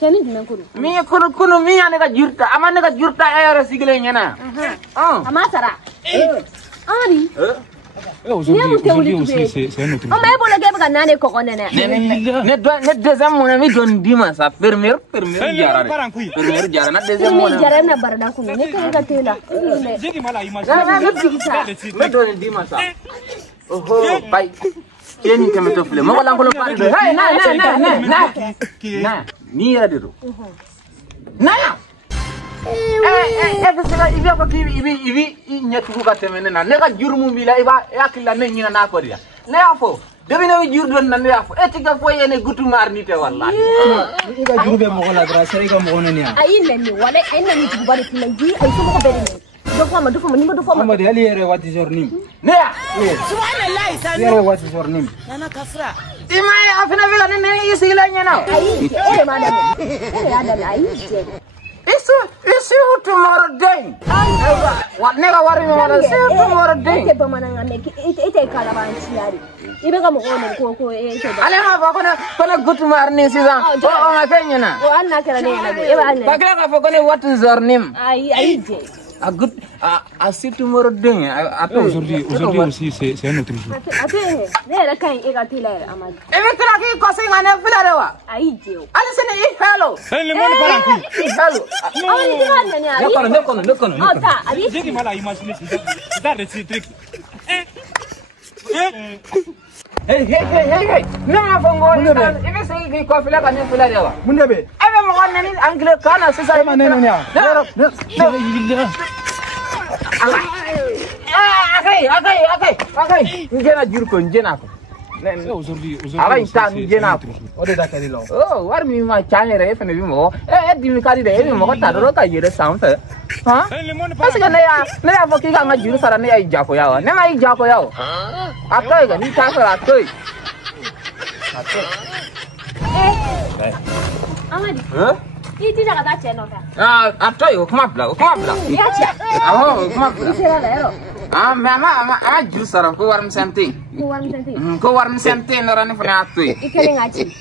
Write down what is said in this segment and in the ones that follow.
Chani dimen kuru. Mi kunu mi ane ka jurta. Amane ka jurta ayara sigile nyana. Amasara. Amadi. Aujourd'hui aussi, c'est un autre. On m'a ébole game ka nane koko nene. Ne deuxième mon ami don dima sa permer jara. Permer jara na deuxième mon. Jara na barada kunu. Ne ka tela. Jeki mala image. Ne don dima sa. Oh pai. Tieni que me tofle. Mo wala ngolo pare. Hey na. Ni era dito. Na. Sila ibi ko ibi nyatu ko temene na. Ne ka jurmu bila iba yakila ne nyina na ko dia. Ne afo. Debi na jur don na ne afo. Etika fo yene gutu marnite wallahi. Ika jurbe mo ko la dra sere ko mo ne ya. Ayi ne ni wala ay na ni tu bari tinangi ay so ko beri ne. Do fama ni do fama. Amadi ali yere what is your name? Ne ya. Subhanallah sanu. Yere what is your name? Nana kafra. Ima afina vila ne isigila nyana. Ayi madam. Ada ayi. Isu tomorrow day. What never worry me wala see tomorrow day. Ite pamananga me ite kala ba ntiari. Ibe ga mo ono ko ite ba. Ale ma ba kono good morning season. Oh ma fenyana. O anna kala ne na e ba ne. Bakira ka fo kono what is your name? Ayi je. A good I see tomorrow day. Aujourd'hui aussi, c'est un autre jour. Ate ne ra kan e ga tila Amadi. Ebe tira ki ko singa ne filare wa. Ayi je. Ale sene I hello. Le monde parle coup. Hello. Amadi diga ne ayi. Ne kono. Ata abi. Jeki mala image c'est ça le trick. Hey. Na fongo ebe sene ki ko filare ne filare wa. Mundebe. Ebe mo ngone ni angle kana sisa Ma ne ya. Okay. Njena jurko njena ko. Aujourd'hui, Ala ita njena ko. Ode da kali lo. Oh, war mi ma chanyere fene bi mo. Di mi kali de bi mo ko tadoro ka yere sound. Ha? Parce que ne ya foki ka ngajuru sara ne ya jako yawo. Ne ma jako yawo. Akai ga ni ta sara akai. Amadi. Iti jaga ta cheno ta. Atai ko kuma bla. Ya cha. Kuma bla. Ite la lero. Mama juru sara ko war mi sente. Ko war mi sente no rani fana atoi. Ikele ngachi.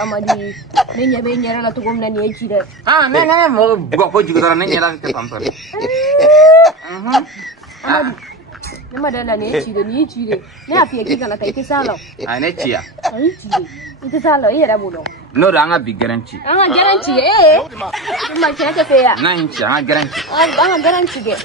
Amadi ne nyebe nyera la to gomna ni echi de. Ne mo go ko jigo dara ne nyera te pampar. Amadi ne madala ne echi de ni echi de. Ne afie kika na kai salo. Ne chia. Echi de. Ite salo yera bulo. No ranga big guarantee. Anga guarantee ma chete fe ya. Na incha anga guarantee. Anga guarantee ge.